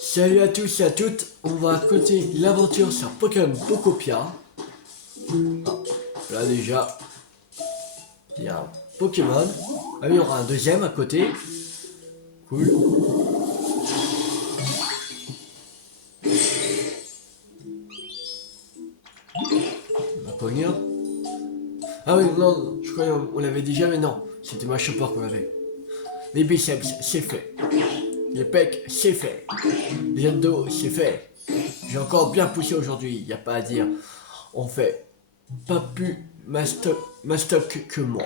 Salut à tous et à toutes, on va continuer l'aventure sur Pokémon Pokopia. Ah, là déjà, il y a un Pokémon. Ah oui, il y aura un deuxième à côté. Cool. Ma poignard. Ah oui, non, je croyais on l'avait déjà, mais non. C'était ma chopper qu'on avait. Les biceps, c'est fait. Les pecs, c'est fait. Les abdos, c'est fait. J'ai encore bien poussé aujourd'hui, il n'y a pas à dire. On fait pas plus mastoc que moi.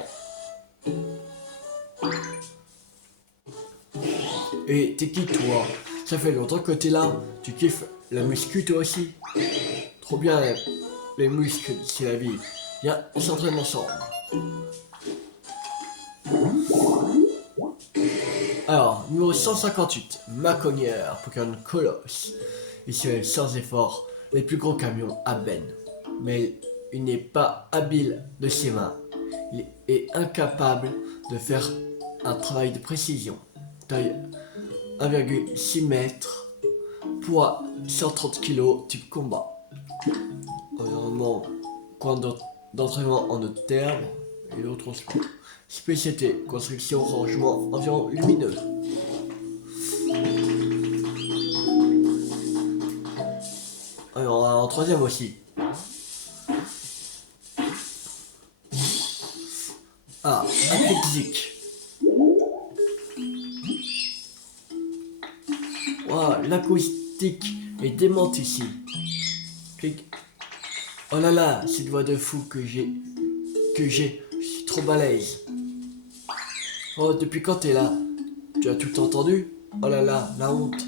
Et t'es qui toi? Ça fait longtemps que t'es là. Tu kiffes la muscu toi aussi? Trop bien les muscles, c'est la vie. Viens, on s'entraîne ensemble. Alors, numéro 158, Macogneur, Pokémon Colosse. Il se lève sans effort les plus gros camions à Ben. Mais il n'est pas habile de ses mains. Il est incapable de faire un travail de précision. Taille 1,6 mètres, poids 130 kg, type combat. Environnement, coin d'entraînement en autres termes, et l'autre sport. Spécialité, construction, rangement, environ lumineux. Alors, on a un troisième aussi. Ah, Apexic. Wow, l'acoustique est démente ici. Clic. Oh là là, cette voix de fou je suis trop balèze. Oh, depuis quand t'es là? Tu as tout entendu? Oh là là, la honte.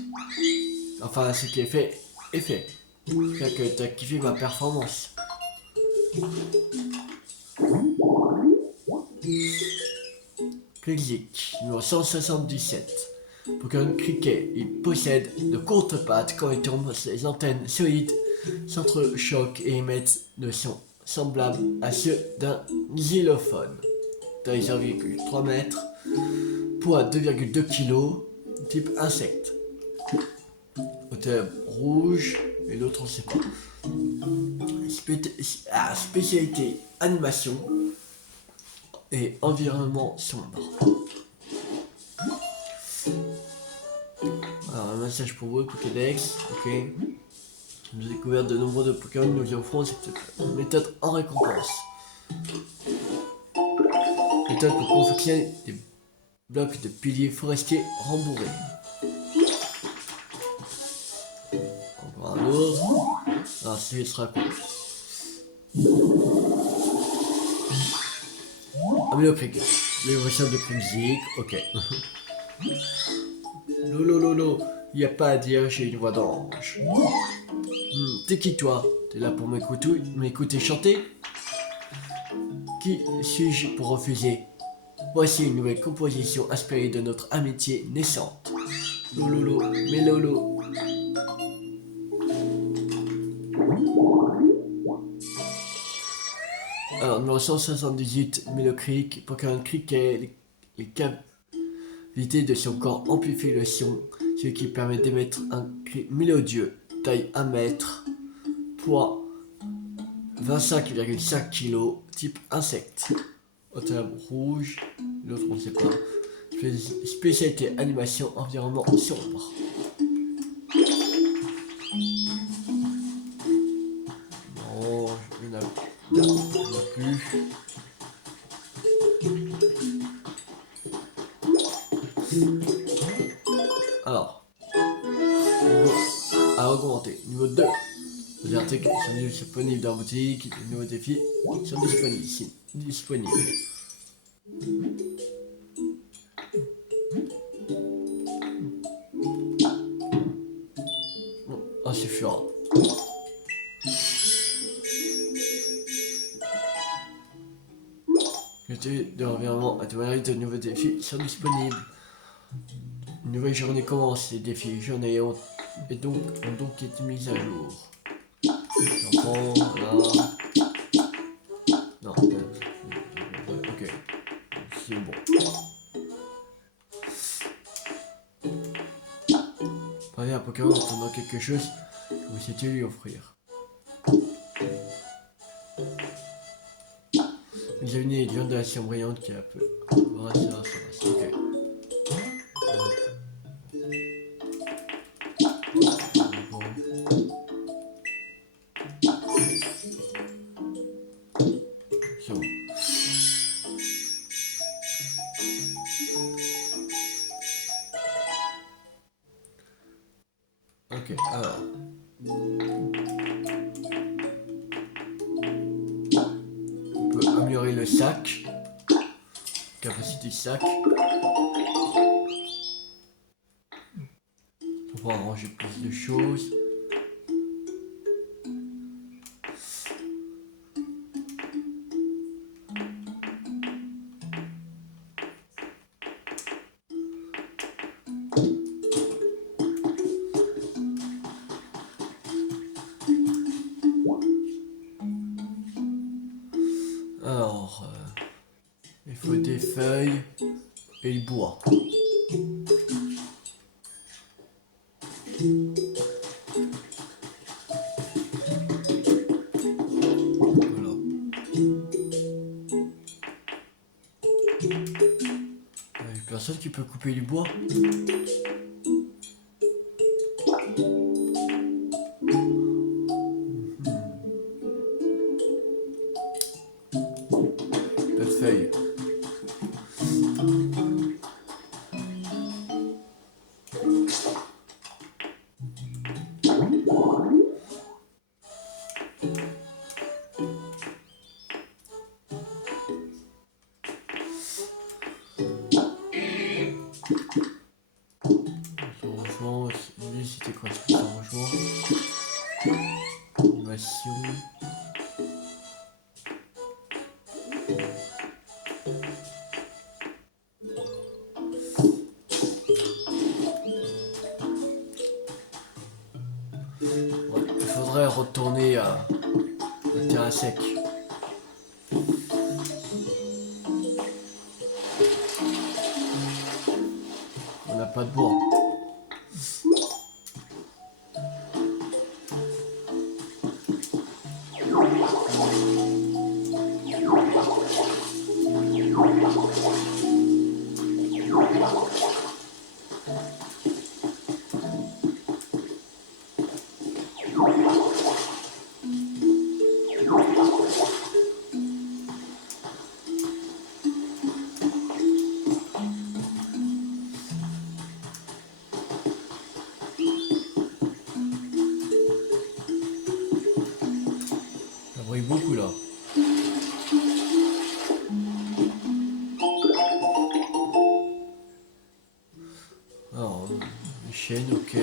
Enfin, ce qui est fait, est fait. J'espère que t'as kiffé ma performance. Click, numéro 177. Pokémon Cricket, il possède de courtes pattes quand il tombe, ses antennes solides s'entrechoquent et émettent de sons semblables à ceux d'un xylophone. Taille 0,3 mètres, poids 2,2 kg, type insecte. Hauteur rouge et l'autre on sait pas. Spécialité animation et environnement sombre. Alors un message pour vous, Pokédex, ok. Nous avons découvert de nombreux de Pokémon, nous lui offrons cette méthode en récompense. Méthode pour confectionner des blocs de piliers forestiers rembourrés. Encore un autre. Alors celui sera cool. Améliocric. L'évolution de Crimsic, ok. Lolo, y a pas à dire, j'ai une voix d'ange. T'es qui toi? T'es là pour m'écouter chanter? Qui suis-je pour refuser? Voici une nouvelle composition inspirée de notre amitié naissante. Lolo, mais Lolo. Alors, numéro 178, Mélocric, Pokémon Cricket, les cavités de son corps amplifient le son, ce qui permet d'émettre un cri mélodieux, taille 1 mètre, poids 25,5 kg, type insecte. Hauteur rouge, l'autre on sait pas. Spécialité animation, environnement sombre. Non, il n'y en a plus. Alors, niveau à augmenter. Niveau 2. Les articles sont disponibles dans la boutique. Les nouveaux défis sont disponibles. Ah, c'est furant. De l'environnement à de nouveaux défis sont disponibles. Une nouvelle journée commence, les défis journée ont donc été mis à jour. J'entends, là. Non, ok, c'est bon. Croisez un Pokémon en entendant quelque chose que vous souhaitez lui offrir. Examinez les viandes de la cire brillante qui est un peu. Voilà, ça va, ok. Bon. C'est bon. Ok, alors. On peut améliorer le sac. Capacité sac. Pour pouvoir ranger plus de choses. Alors, il faut des feuilles et du bois. Voilà. Il y a personne qui peut couper du bois. Pas de feuilles. Changement, lui c'était quoi ce changement? Animation. Ouais, il faudrait retourner à terrain sec. On n'a pas de bois. Ça brille beaucoup là. Alors, les chaînes, ok.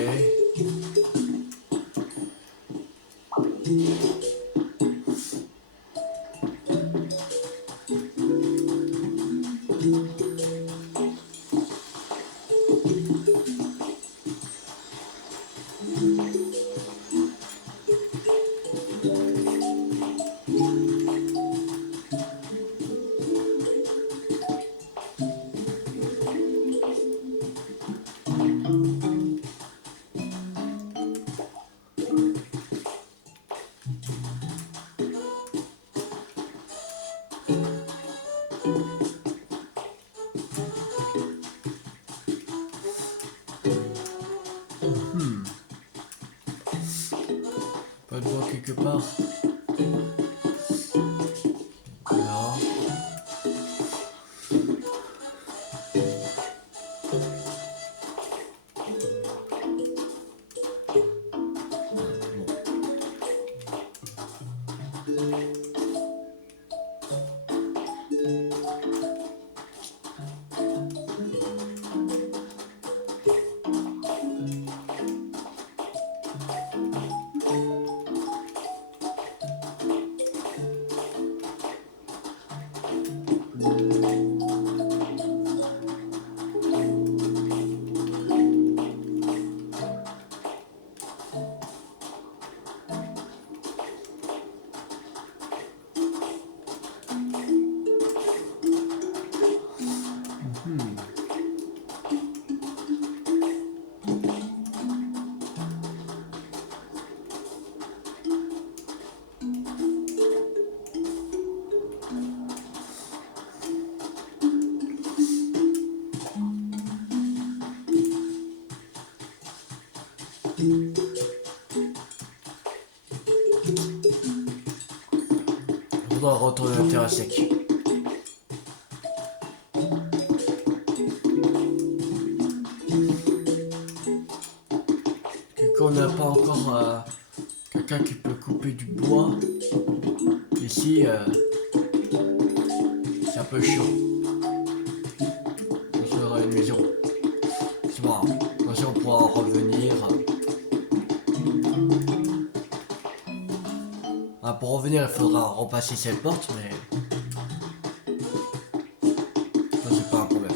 Pas de bois quelque part. Là. On doit retourner à la terre à sec. Qu'on n'a pas encore quelqu'un qui peut couper du bois. Ici, c'est un peu chaud. On sera une maison. C'est bon. Comme on pourra en revenir. Ah, pour revenir, il faudra repasser cette porte, mais ça c'est pas un problème.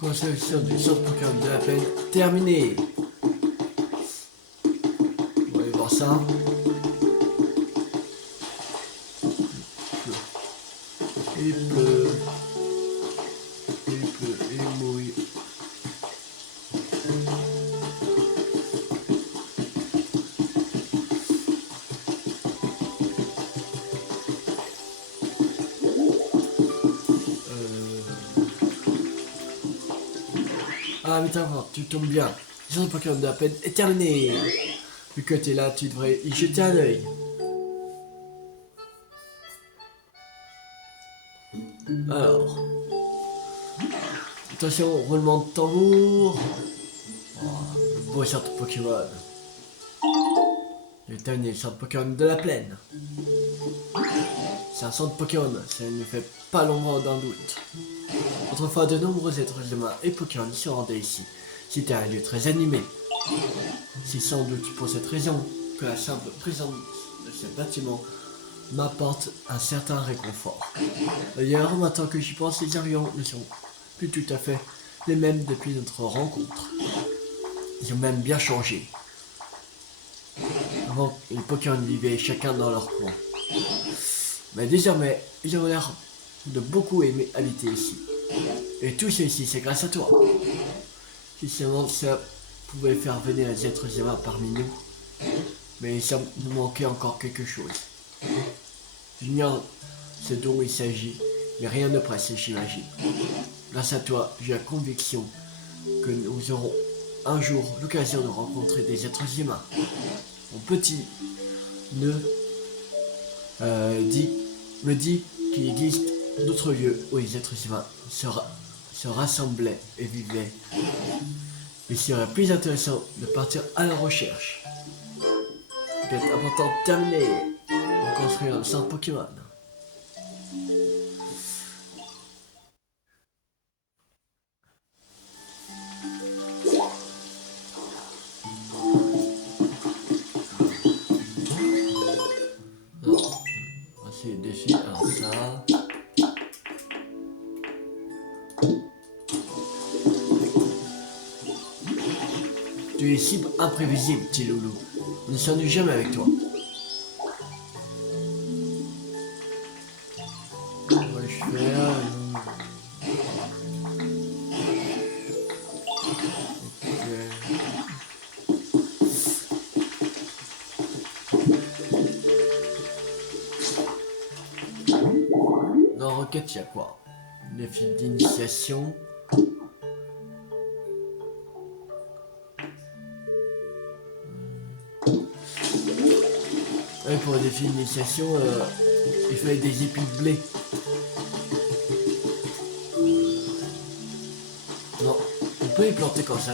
Construction du centre Pokémon de la plaine terminée. On va aller voir ça. Il pleut. Il pleut. Il mouille. Ah mais t'as tu tombes bien. Le centre Pokémon de la plaine est terminé. Vu que t'es là, tu devrais y jeter un œil. Alors, attention, roulement de tambour. Oh, beau centre Pokémon. J'ai terminé le centre Pokémon de la plaine. C'est un centre Pokémon, ça ne fait pas l'ombre d'un doute. Autrefois, de nombreux êtres humains et Pokémon se rendaient ici. C'était un lieu très animé. C'est sans doute pour cette raison que la simple présence de ce bâtiment m'apporte un certain réconfort. D'ailleurs, maintenant que j'y pense, les avions ne sont plus tout à fait les mêmes depuis notre rencontre. Ils ont même bien changé. Avant, les Pokémon vivaient chacun dans leur coin. Mais désormais, ils ont l'air de beaucoup aimer habiter ici. Et tout ceci, c'est grâce à toi. Si seulement ça pouvait faire venir les êtres humains parmi nous. Mais ça nous manquait encore quelque chose. J'ignore ce dont il s'agit, mais rien ne presse, j'imagine. Grâce à toi, j'ai la conviction que nous aurons un jour l'occasion de rencontrer des êtres humains. Mon petit nœud me dit qu'il existe d'autres lieux où les êtres humains se rassemblaient et vivaient. Il serait plus intéressant de partir à la recherche. Il est important de terminer pour construire un centre Pokémon. Alors, voici les défis. Alors ça. Tu es si imprévisible, petit loulou. On ne s'ennuie jamais avec toi. On va le faire. Dans Rocket, il y a quoi? Défi d'initiation. Ouais, pour le défi d'initiation, il fallait des épis de blé. Non, on peut les planter quand ça.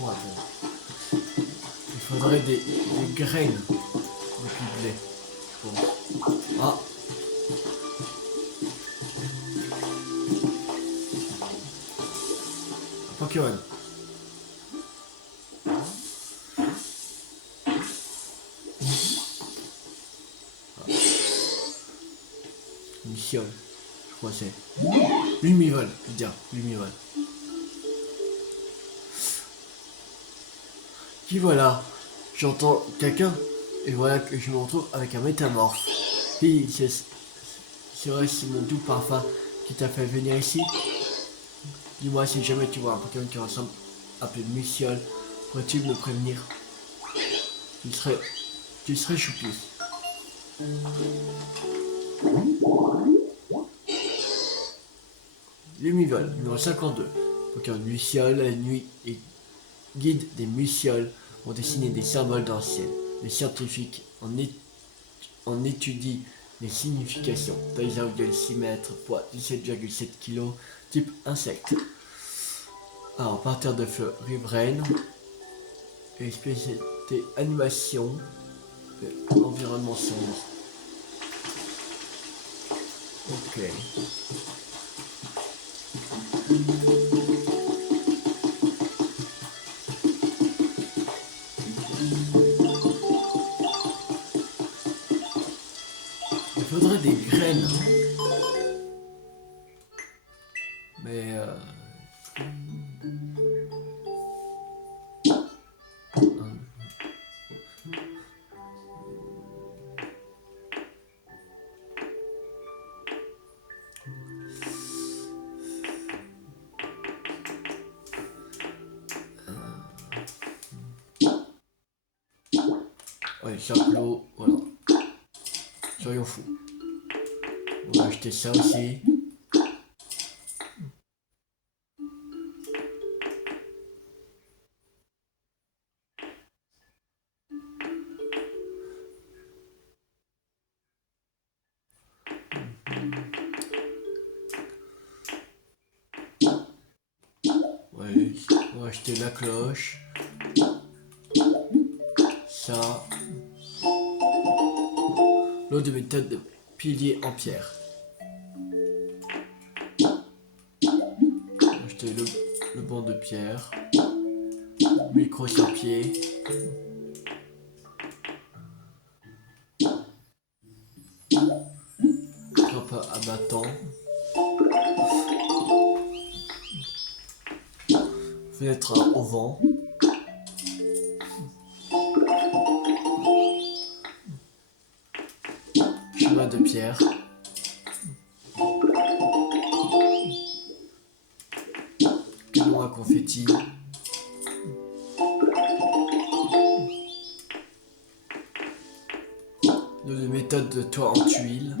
Ouais, bon. Il faudrait des graines de blé, je pense. Ah, un Pokémon. Mission, je crois que c'est. Lumivol, je veux dire, Lumivol. Puis voilà, j'entends quelqu'un, et voilà que je me retrouve avec un métamorphe. Puis c'est vrai, c'est mon doux parfum qui t'a fait venir ici. Dis-moi si jamais tu vois un Pokémon qui ressemble appelé Muciole, pourrais-tu me prévenir? Tu serais choupi. Lumivol, numéro 52. Pokémon Muciole, la nuit et guide des Mucioles ont dessiné des symboles dans le ciel. Les scientifiques en étudient les significations. Taille 0,6 mètres, poids 17,7 kg, type insecte. Alors, parterre de feu, riveraine. Et spécialité animation. Environnement sombre. Ok. Il faudrait des graines. Mais ouais, chapeau, voilà. Soyons fous. On va acheter ça aussi. Ouais, on va acheter la cloche. Ça. L'eau de méthode de pilier en pierre. On va acheter le banc de pierre. Micro sur pied. Trappe à battant. Fenêtre au vent. Chemin de pierre. Canon à confetti. De méthode de toit en tuiles.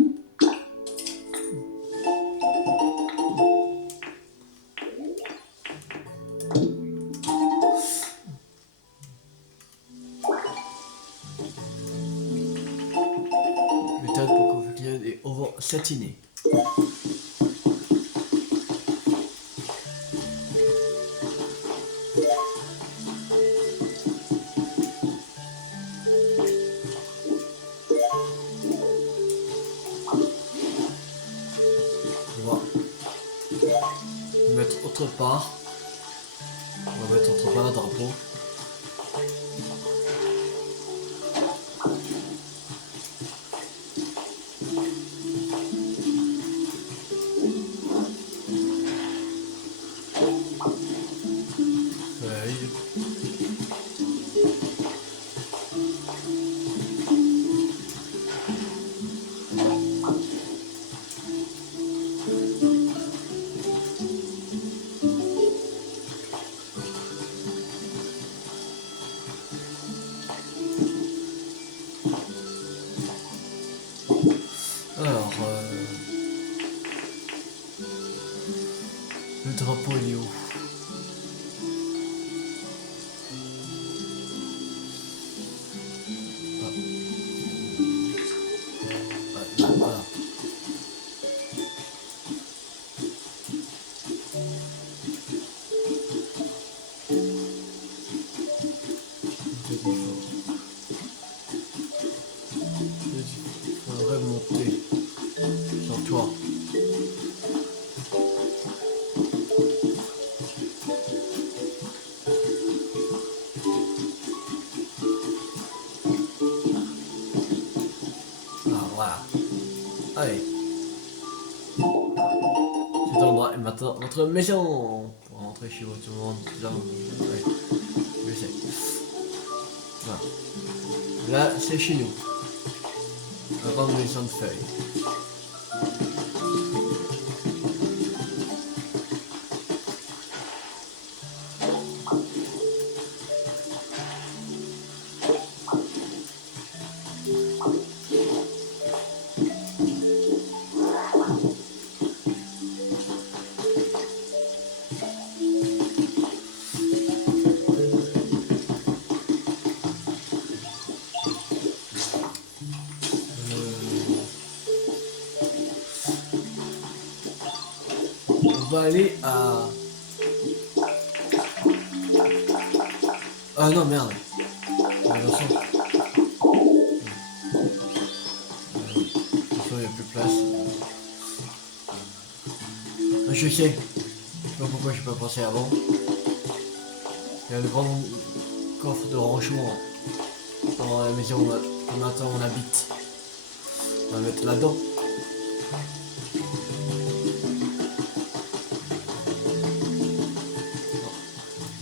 Méthode pour confectionner des auvents satinés. On va mettre autre part. On va mettre autre part un drapeau. Allez. Cet endroit est maintenant votre maison. Pour rentrer chez vous, tout le monde. Là, allez. Je sais. Voilà. Là, c'est chez nous. La grande maison de feuilles. On va aller à... Ah non, merde. Attention. Il n'y a plus de place. Je sais. Je sais pas pourquoi j'ai pas pensé avant. Il y a le grand coffre de rangement dans la maison où maintenant on habite. On va mettre là-dedans.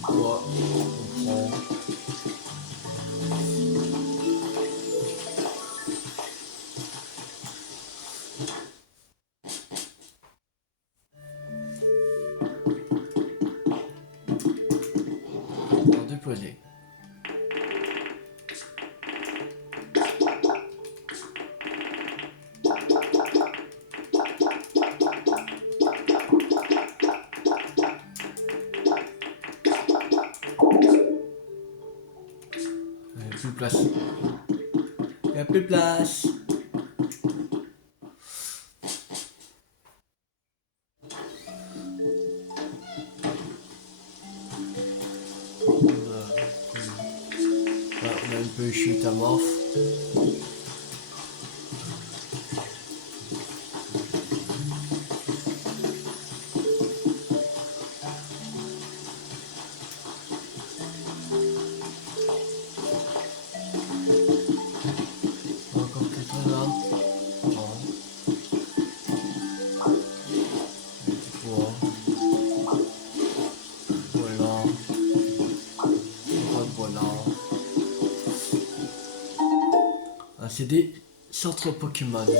Quoi on prend. On va déposer. Il n'y a plus de place. Il n'y a plus de place. On a une peu chute à morph. Encore quelqu'un là. Non. Voilà. Voilà. Ah, c'est des centres Pokémon. Pour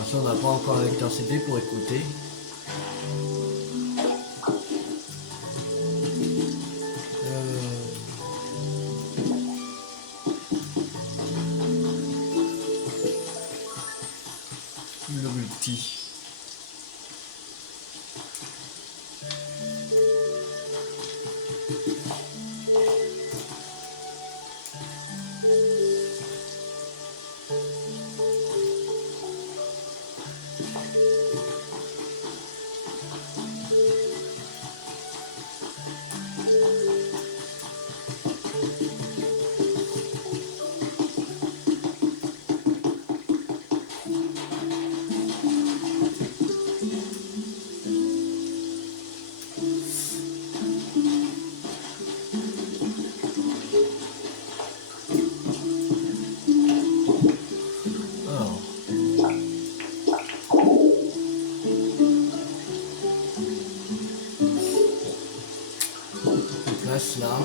l'instant, on n'a pas encore un lecteur CD pour écouter. Le multi. Alors. Place là.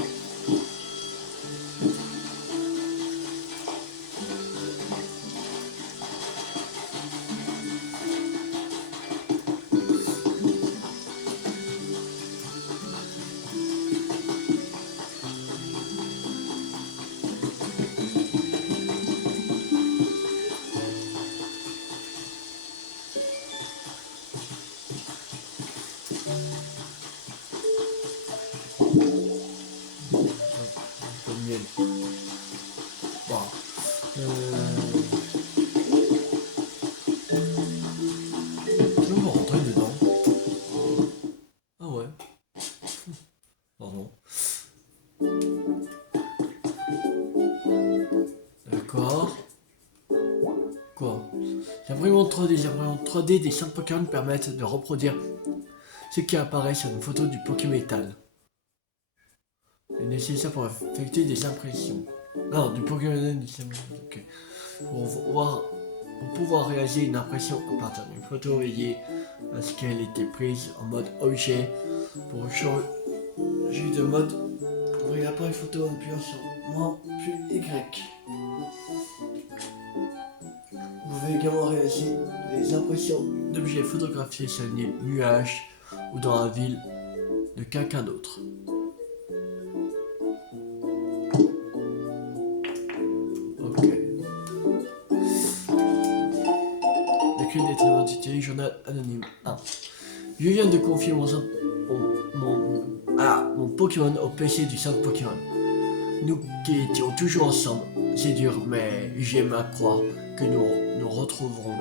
Un peu de miel. Bon. Je vais rentrer dedans. Ah ouais. Pardon. D'accord. Quoi? Les imprimantes 3D, les imprimantes 3D des centres Pokémon permettent de reproduire ce qui apparaît sur une photo du Pokémétal. C'est nécessaire pour effectuer des impressions. Non, du Pokémon. Ok. Pour pouvoir réaliser une impression à partir d'une photo, veillez à ce qu'elle était prise en mode objet. Pour changer de mode, ouvrez l'appareil photo en appuyant sur moins puis Y. Vous pouvez également réaliser des impressions d'objets photographiés sur les nuages ou dans la ville de quelqu'un d'autre. Ok. Écrit des travaux d'identité, journal anonyme 1. Je viens de confier mon Pokémon au PC du centre Pokémon. Nous qui étions toujours ensemble, c'est dur, mais j'aime à croire que nous nous retrouverons.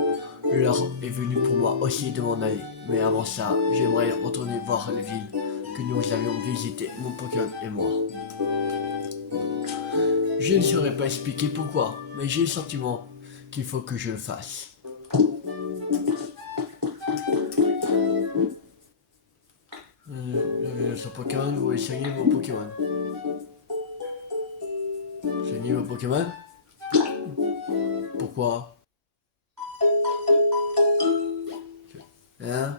L'heure est venue pour moi aussi de m'en aller. Mais avant ça, j'aimerais retourner voir les villes que nous avions visitées, mon Pokémon et moi. Je ne saurais pas expliquer pourquoi, mais j'ai le sentiment qu'il faut que je le fasse. Sur Pokémon, vous voulez soigner vos Pokémon. Soigner vos Pokémon? Pourquoi? Hein?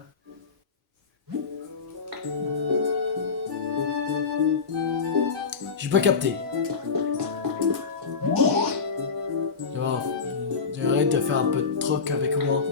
J'ai pas capté. J'arrête de faire un peu de troc avec moi.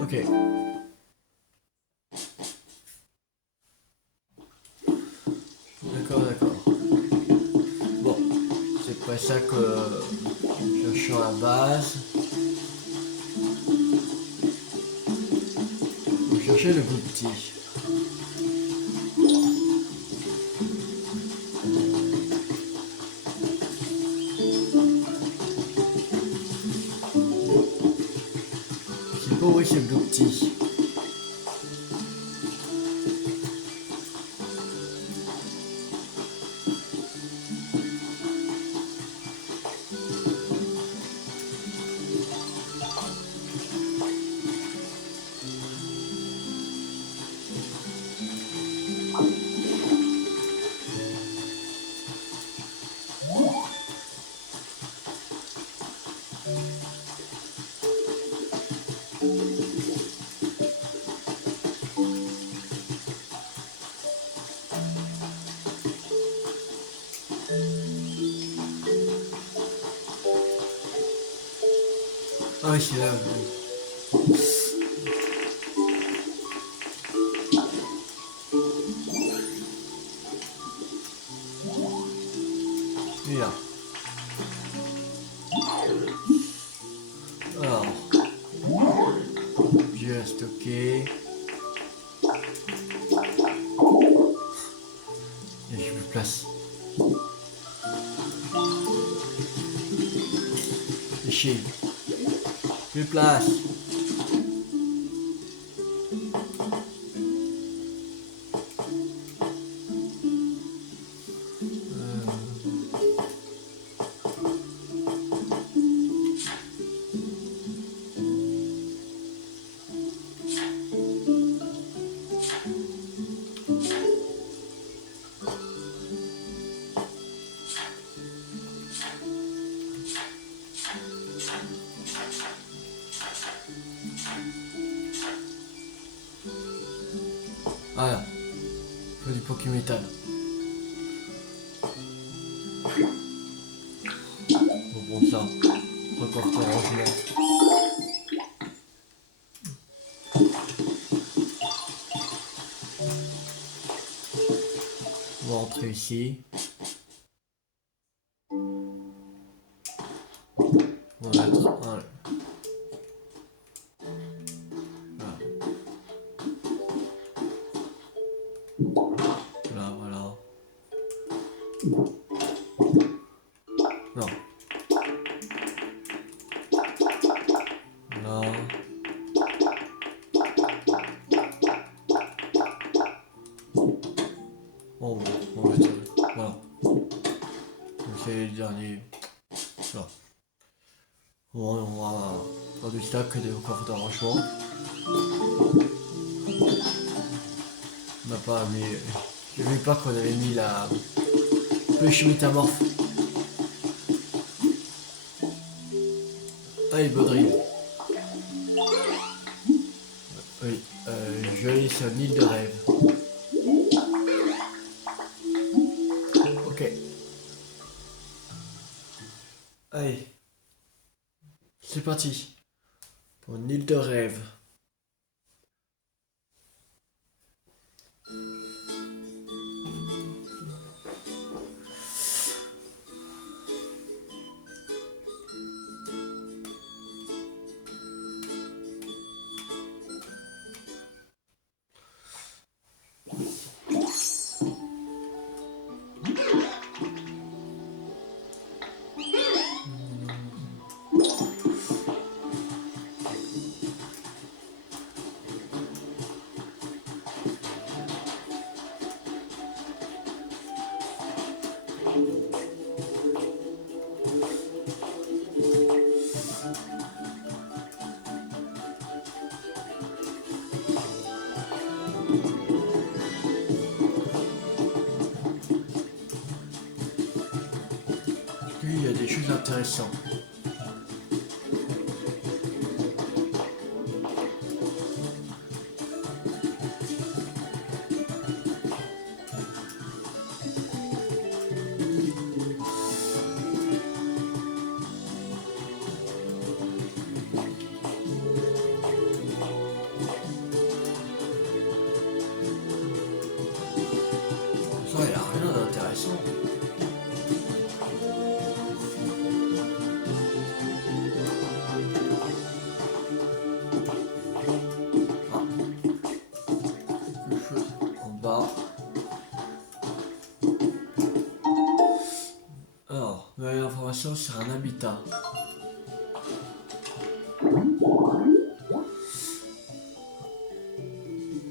Ok. D'accord. Bon, c'est pas ça que je cherche à la base. Je cherchais le plus petit. C'est pas où c'est le plus petit. Ah oui, c'est là. Il est là. Alors, juste ok. Et je me place. Chier. Plus de place. Voilà. Faut du Pokémétal. Bon, bon ça. Reporter rangement. On va rentrer ici. On va mettre un. Voilà. Non. Là. On va mettre. Voilà. Dans du stock de coffre d'arrangement. On n'a pas, mais je ne pas qu'on avait mis la pêche métamorphe. Allez, Baudry. Oui, je vais aller sur l'île de rêve. Ok. Allez. C'est parti. Pour une île de rêve. Lui, il y a des choses intéressantes. Ça, il n'y a rien d'intéressant. Ah, quelque chose en bas. Alors, nouvelle information sur un habitat.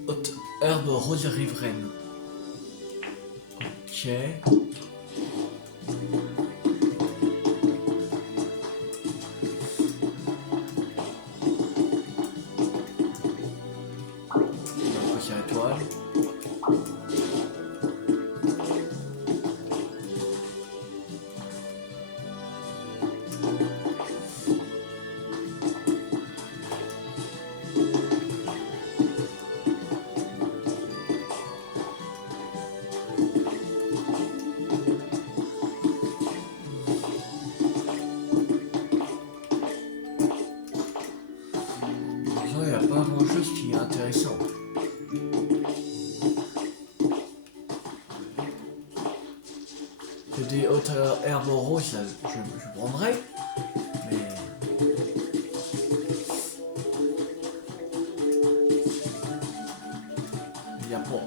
Haute herbe rose riveraine. Ok. On va passer à l'étoile. Ça, il n'y a pas grand chose qui est intéressant. C'est des hautes herbes roses, là, je prendrais. Mais il n'y a pas.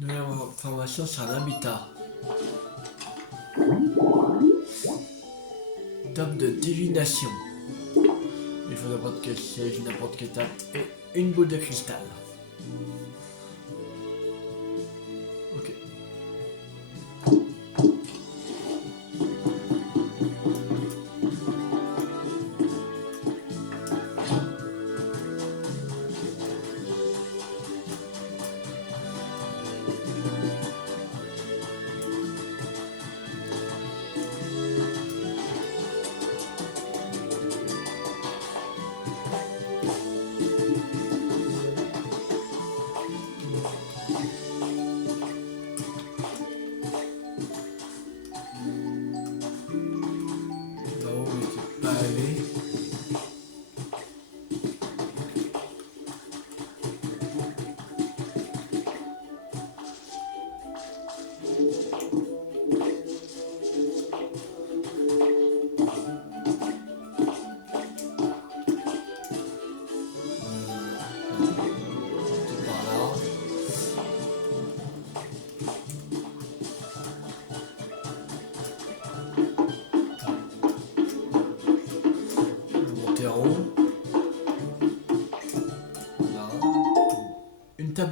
Nouvelle information sur un habitat. Top de divination. Il faut n'importe quel siège, n'importe quelle table et une boule de cristal. Ok.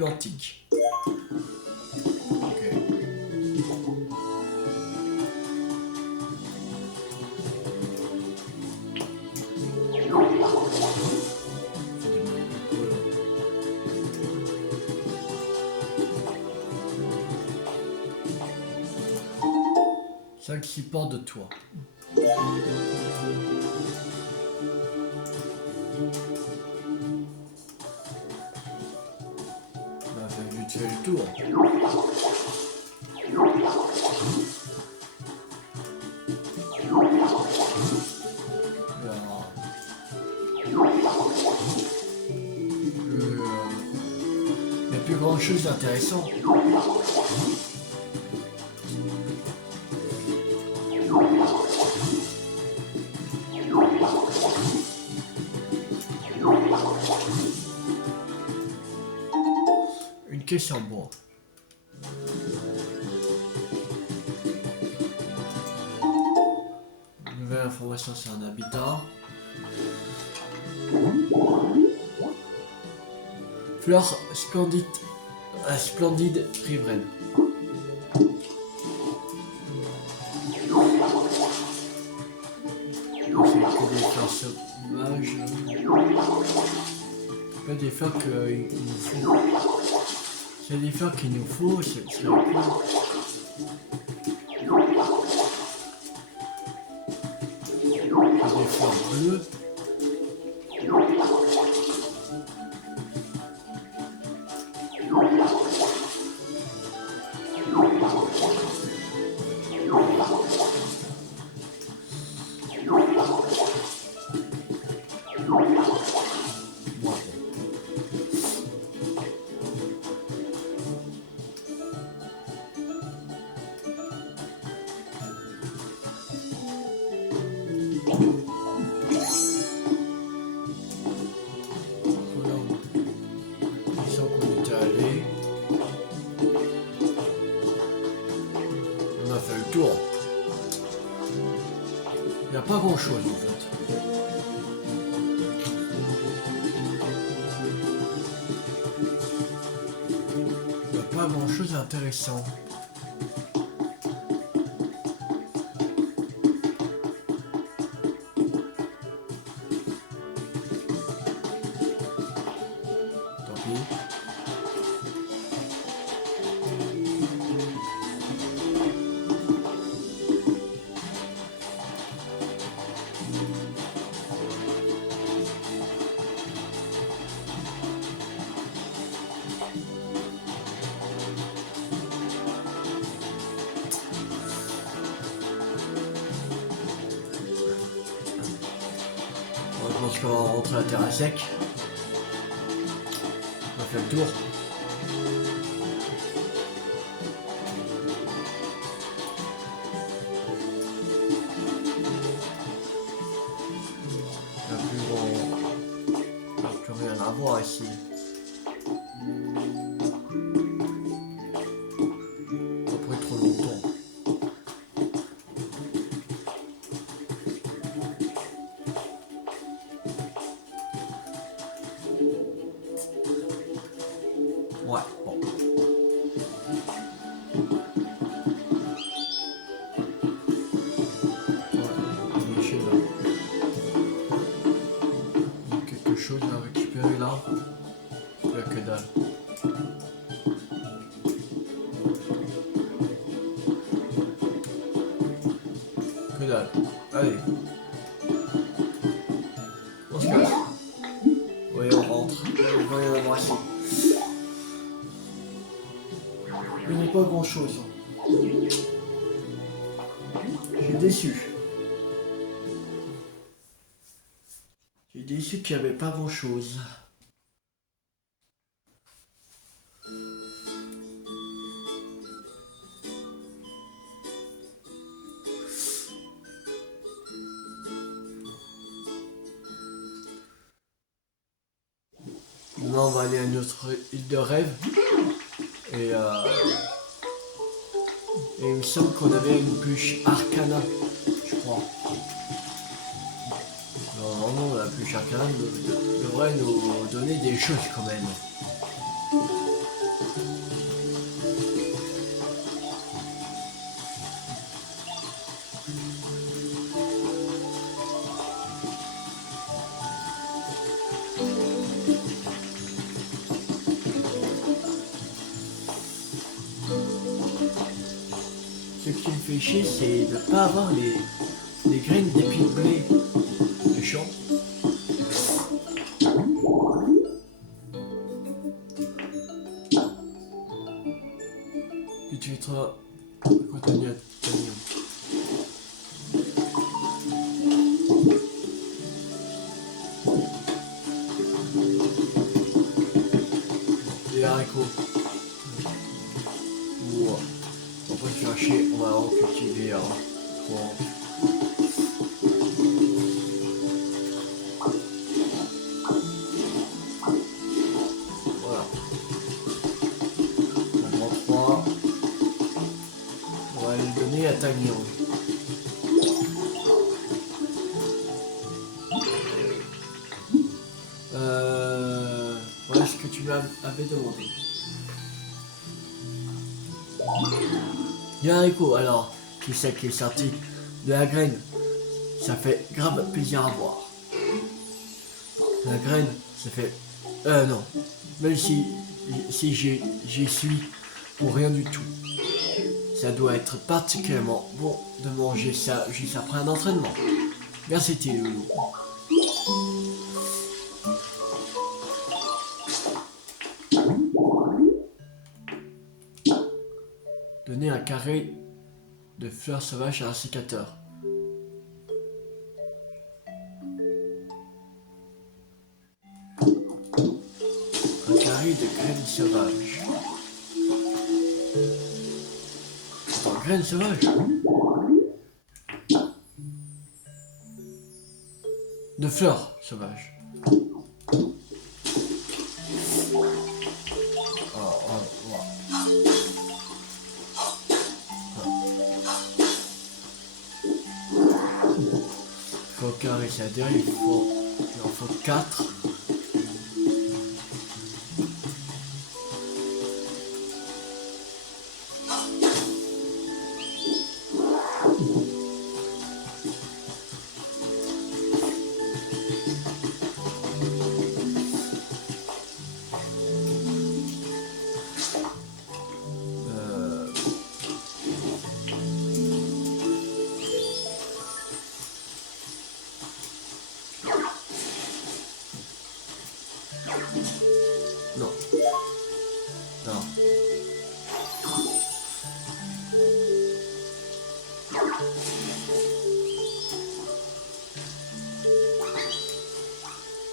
antique. Ok. Cinq, six portes de toit. On a fait vite fait le tour. Il n'y a plus grand chose d'intéressant. Une caisse en bois. Nouvelle information sur un habitat. Fleur splendide riveraine. C'est que des fleurs sauvages. Pas des fleurs qu'il nous faut. C'est des fleurs qu'il nous faut, c'est cool. Des fleurs bleues. Il n'y a pas grand chose en fait. Il n'y a pas grand chose d'intéressant. Tant pis. Je pense qu'on va rentrer à terre à sec. On va faire le tour. Il n'y a plus rien à voir ici. Après trop longtemps. Ouais, bon. Ouais, je sais là. Il y a quelque chose à récupérer là. Il n'y a que dalle. Que dalle. Allez. On se casse. Oui, on rentre. On va l'embrasser. Il n'y a pas grand chose. Je suis déçu. Je suis déçu qu'il n'y avait pas grand chose. Maintenant on va aller à notre île de rêve. Et il me semble qu'on avait une bûche Arcana, je crois. Normalement, la bûche Arcana devrait nous donner des choses quand même. ce qui me fait chier, c'est de ne pas avoir les graines d'épis de blé de champ. Et tu mettras continuer à tenir. Les haricots. Wow. On va se faire chier, on va en cultiver un. Bon. Voilà. On prend 3. On va le donner à Tagnon. Voilà ce que tu m'avais demandé. Les haricots, alors, qui c'est qui est sorti de la graine? Ça fait grave plaisir à voir. La graine, ça fait... non. Même si j'y suis pour rien du tout. Ça doit être particulièrement bon de manger ça juste après un entraînement. Merci Loulou. Donner un carré de fleurs sauvages à un sécateur. Un carré de graines sauvages. Attends, graines sauvages? De fleurs sauvages. Faut carré, c'est-à-dire il en faut 4. Non. Non.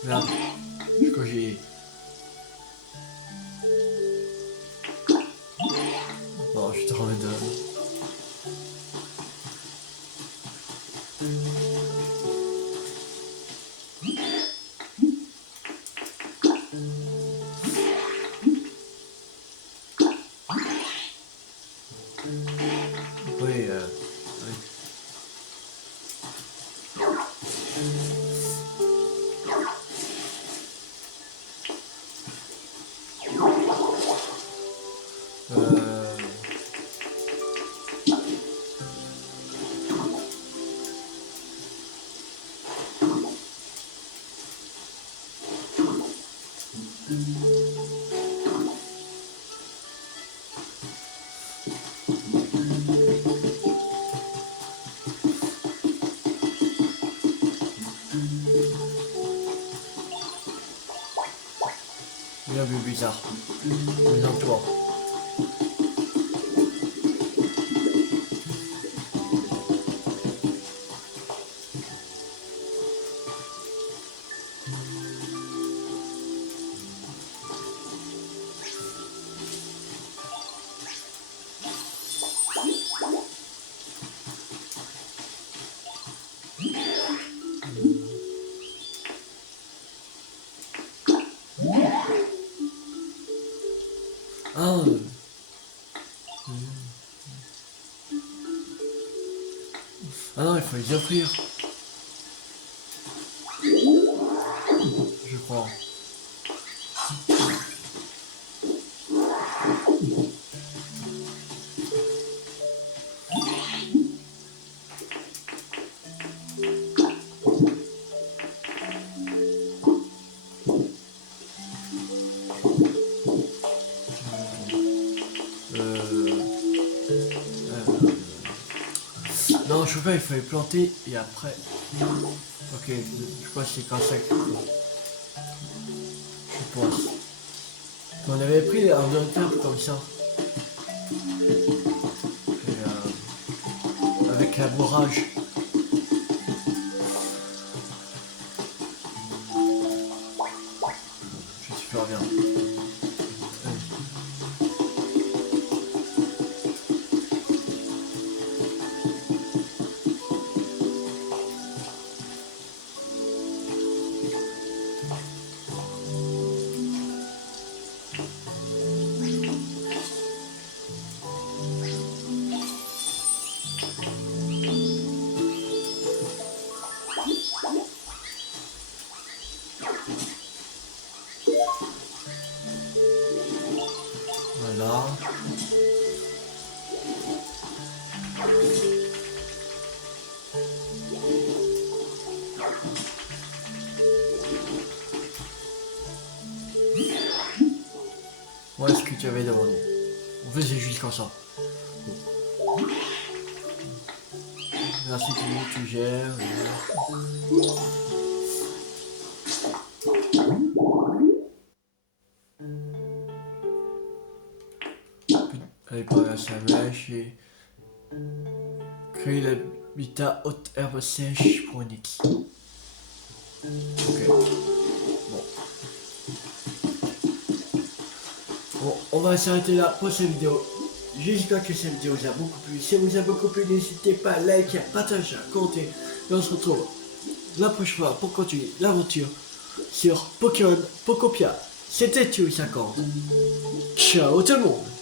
Merde. Je crois que j'ai... Bon, je te remets de... Oui, oui. Bien vu, bizarre. Mais en toi. Ah, ah non, il faut les offrir. Je crois. Non, je sais pas, il fallait planter et après... Ok, je crois que c'est comme ça qu'il faut. Je pense. On avait pris un ordinateur comme ça. Et, avec un bourrage. Je suis super bien. Voilà. Voilà ce que tu avais demandé. On faisait juste comme ça. Merci, tu gères. Allez, par la sa mèche et créer l'habitat haute herbe sèche pour une X. Ok. Bon, on va s'arrêter là pour cette vidéo. J'espère que cette vidéo vous a beaucoup plu. Si elle vous a beaucoup plu, n'hésitez pas à liker, à partager, à commenter. Et on se retrouve la prochaine fois pour continuer l'aventure sur Pokémon Pokopia. C'était Tio50. Ciao tout le monde.